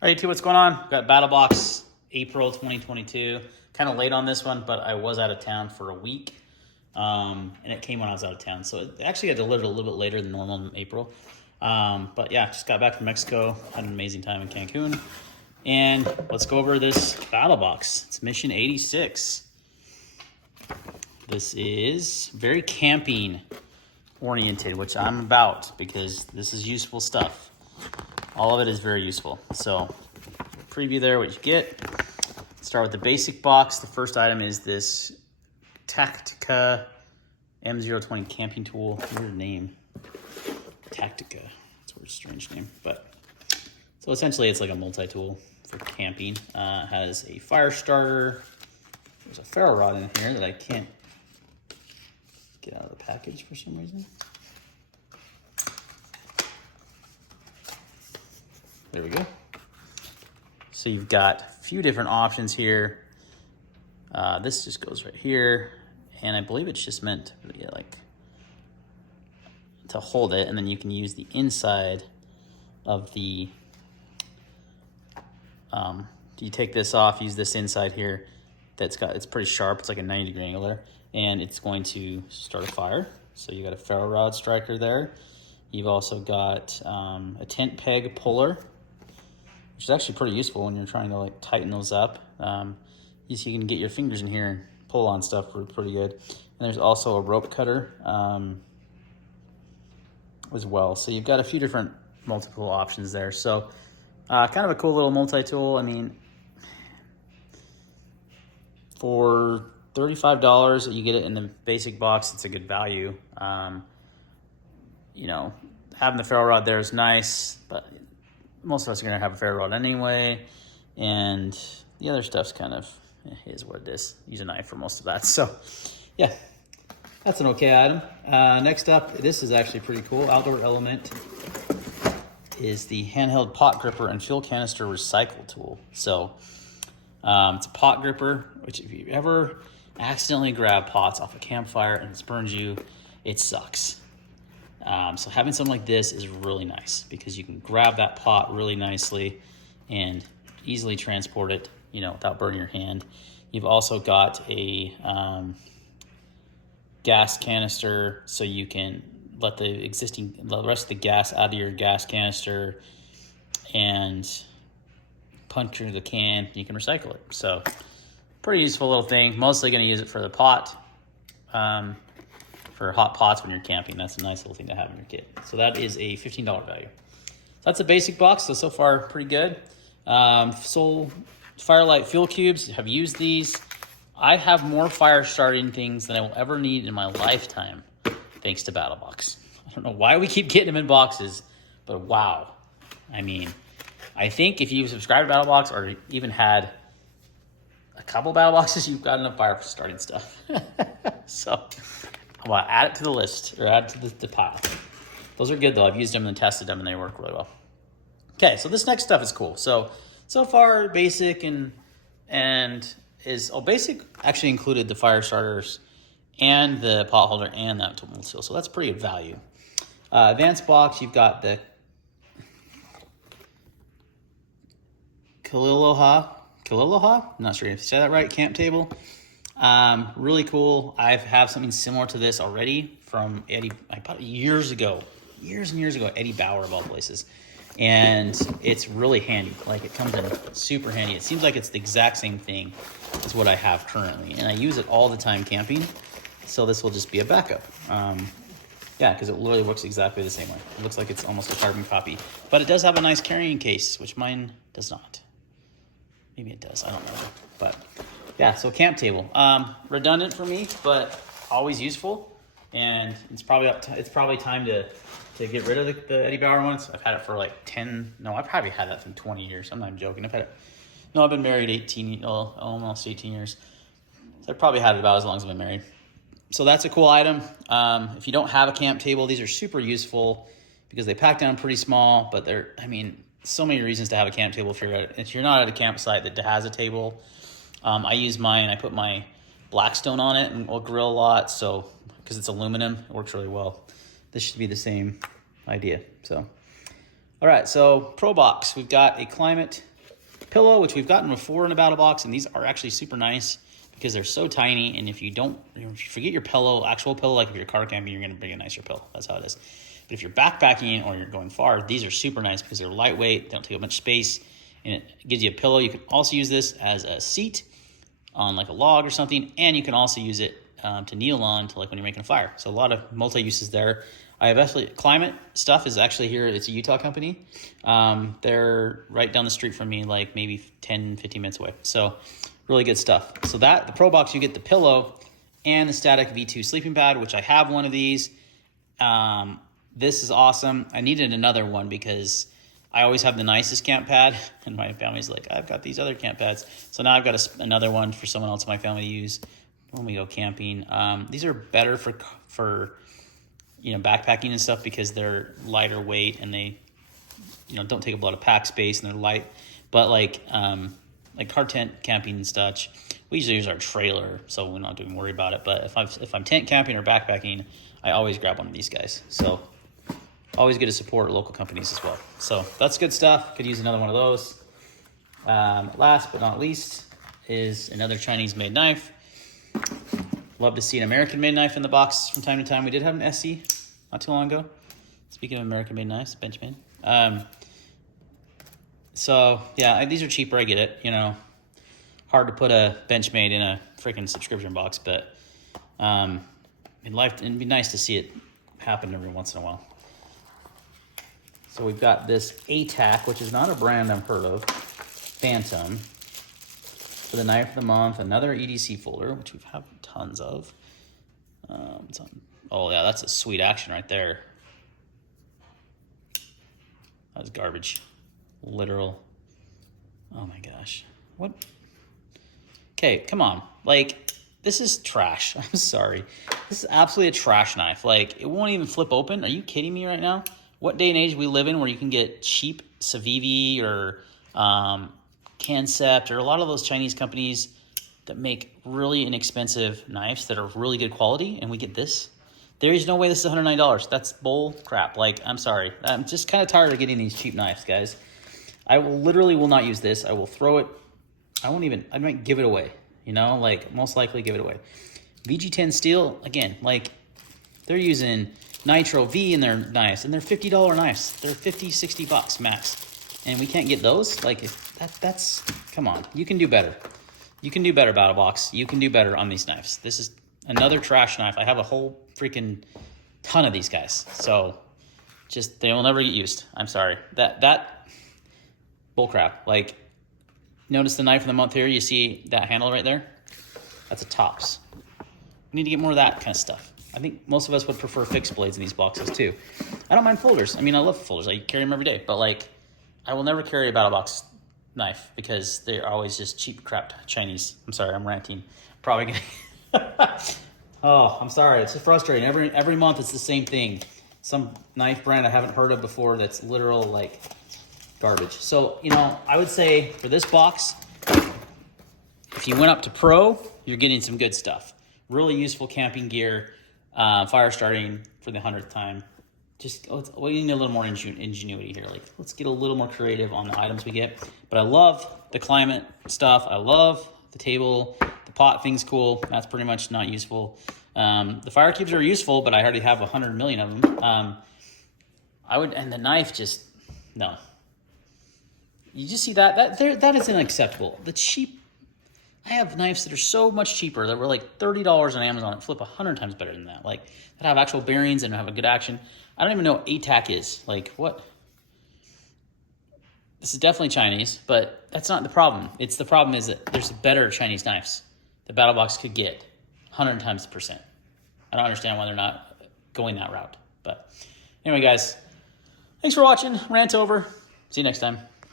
All right, YouTube, what's going on? Got Battlebox April 2022. Kind of late on this one, but I was out of town for a week. And it came when I was out of town. So it actually got delivered a little bit later than normal in April. But yeah, just got back from Mexico. Had an amazing time in Cancun. And let's go over this Battlebox. It's Mission 86. This is very camping oriented, which I'm about because this is useful stuff. All of it is very useful. So preview there what you get. Start with the basic box. The first item is this Tactica M020 camping tool. Weird name. Tactica. That's a strange name. But so essentially it's like a multi-tool for camping. It has a fire starter. There's a ferro rod in here that I can't get out of the package for some reason. There we go. So you've got a few different options here. This just goes right here, and I believe it's just meant to hold it, and then you can use the inside of the. You take this off, use this inside here. It's pretty sharp. It's like a 90-degree angle, and it's going to start a fire. So you got a ferro rod striker there. You've also got a Tint Peg Puller, which is actually pretty useful when you're trying to tighten those up. You can get your fingers in here and pull on stuff pretty good. And there's also a rope cutter as well. So you've got a few different multiple options there. So kind of a cool little multi-tool. I mean, for $35, you get it in the basic box. It's a good value. Having the ferro rod there is nice, but most of us are going to have a ferro rod anyway, and the other stuff's kind of is what it is. Use a knife for most of that. So yeah, that's an okay item. Next up, this is actually pretty cool. Outdoor element is the handheld pot gripper and fuel canister recycle tool. So it's a pot gripper, which if you ever accidentally grab pots off a campfire and it burns you, it sucks. So having something like this is really nice because you can grab that pot really nicely and easily transport it, without burning your hand. You've also got a gas canister, so you can let the rest of the gas out of your gas canister and puncture the can. You can recycle it. So pretty useful little thing. Mostly going to use it for the pot. For hot pots when you're camping. That's a nice little thing to have in your kit. So that is a $15 value. So that's a basic box. So far, pretty good. Firelight fuel cubes. Have used these. I have more fire starting things than I will ever need in my lifetime, thanks to Battlebox. I don't know why we keep getting them in boxes, but wow. I mean, I think if you've subscribed to Battlebox or even had a couple Battleboxes, you've got enough fire starting stuff. So well, add it to the list, or add it to the pile. Those are good, though. I've used them and tested them, and they work really well. Okay, so this next stuff is cool. So far, basic basic actually included the fire starters and the pot holder and that tool seal. So that's pretty good value. Advanced box, you've got the Kaliloha. I'm not sure if you said that right. Camp table. Really cool. I have something similar to this already from Eddie. I bought it years and years ago, Eddie Bauer of all places. And it's really handy. It comes in super handy. It seems like it's the exact same thing as what I have currently. And I use it all the time camping. So this will just be a backup. Because it literally works exactly the same way. It looks like it's almost a carbon copy. But it does have a nice carrying case, which mine does not. Maybe it does. I don't know. But yeah, so camp table, redundant for me, but always useful. And it's probably time to get rid of the Eddie Bauer ones. I've had it for I've probably had that for 20 years. I'm not even joking. I've been married almost 18 years. So I've probably had it about as long as I've been married. So that's a cool item. If you don't have a camp table, these are super useful because they pack down pretty small, but so many reasons to have a camp table if you're not at a campsite that has a table. I use mine. I put my Blackstone on it and will grill a lot. So because it's aluminum, it works really well. This should be the same idea. So All right, so Pro Box, we've got a climate pillow, which we've gotten before in a Battlbox, and these are actually super nice because they're so tiny, and if you forget your pillow, actual pillow, like if you're car camping, you're gonna bring a nicer pillow. That's how it is. But if you're backpacking or you're going far, these are super nice because they're lightweight, they don't take up much space, and it gives you a pillow. You can also use this as a seat on like a log or something, and you can also use it to kneel on to like when you're making a fire. So a lot of multi-uses there. I have actually, Climate stuff is actually here. It's a Utah company. They're right down the street from me, like maybe 10, 15 minutes away. So really good stuff. So the Pro Box, you get the pillow and the static V2 sleeping pad, which I have one of these. This is awesome. I needed another one because I always have the nicest camp pad, and my family's like, I've got these other camp pads. So now I've got another one for someone else in my family to use when we go camping. These are better for backpacking and stuff because they're lighter weight and they don't take up a lot of pack space and they're light. But like car tent camping and such, we usually use our trailer, so we're not doing worry about it. But if I'm tent camping or backpacking, I always grab one of these guys. So always good to support local companies as well. So that's good stuff. Could use another one of those. Last but not least is another Chinese-made knife. Love to see an American-made knife in the box from time to time. We did have an SE not too long ago. Speaking of American-made knives, Benchmade. So yeah, these are cheaper. I get it. Hard to put a Benchmade in a freaking subscription box, but it'd be nice to see it happen every once in a while. So we've got this ATAC, which is not a brand I've heard of, Phantom, for the knife of the month. Another EDC folder, which we've had tons of. Oh yeah, that's a sweet action right there. That was garbage. Literal. Oh my gosh. What? Okay, come on. Like, this is trash. I'm sorry. This is absolutely a trash knife. Like, it won't even flip open. Are you kidding me right now? What day and age we live in where you can get cheap Civivi or Concept or a lot of those Chinese companies that make really inexpensive knives that are really good quality, and we get this? There is no way this is $109. That's bull crap. Like, I'm sorry. I'm just kind of tired of getting these cheap knives, guys. I literally will not use this. I will throw it. I might give it away, like most likely give it away. VG10 steel, again, like they're using Nitro V in their knives, and they're $50 knives. They're $50, $60 max. And we can't get those? Like, that's, come on. You can do better. You can do better, Battlbox. You can do better on these knives. This is another trash knife. I have a whole freaking ton of these guys. So, they will never get used. I'm sorry. That bullcrap. Like, notice the knife of the month here. You see that handle right there? That's a Tops. We need to get more of that kind of stuff. I think most of us would prefer fixed blades in these boxes too. I don't mind folders. I mean, I love folders. I carry them every day. But like, I will never carry a Battlbox knife because they're always just cheap crap Chinese. I'm sorry, I'm ranting. Probably gonna. Oh, I'm sorry. It's frustrating. Every month it's the same thing. Some knife brand I haven't heard of before that's literal like garbage. So I would say for this box, if you went up to Pro, you're getting some good stuff. Really useful camping gear. Fire starting for the 100th time. We need a little more ingenuity here. Like, let's get a little more creative on the items we get. But I love the climate stuff. I love the table. The pot thing's cool. That's pretty much not useful. The fire cubes are useful, but I already have 100 million of them. And the knife no. You just see that is unacceptable. I have knives that are so much cheaper that were like $30 on Amazon and flip 100 times better than that. Like, that have actual bearings and have a good action. I don't even know what ATAC is. Like, what? This is definitely Chinese, but that's not the problem. The problem is that there's better Chinese knives the Battlbox could get 100 times the percent. I don't understand why they're not going that route. But anyway, guys, thanks for watching. Rant over. See you next time.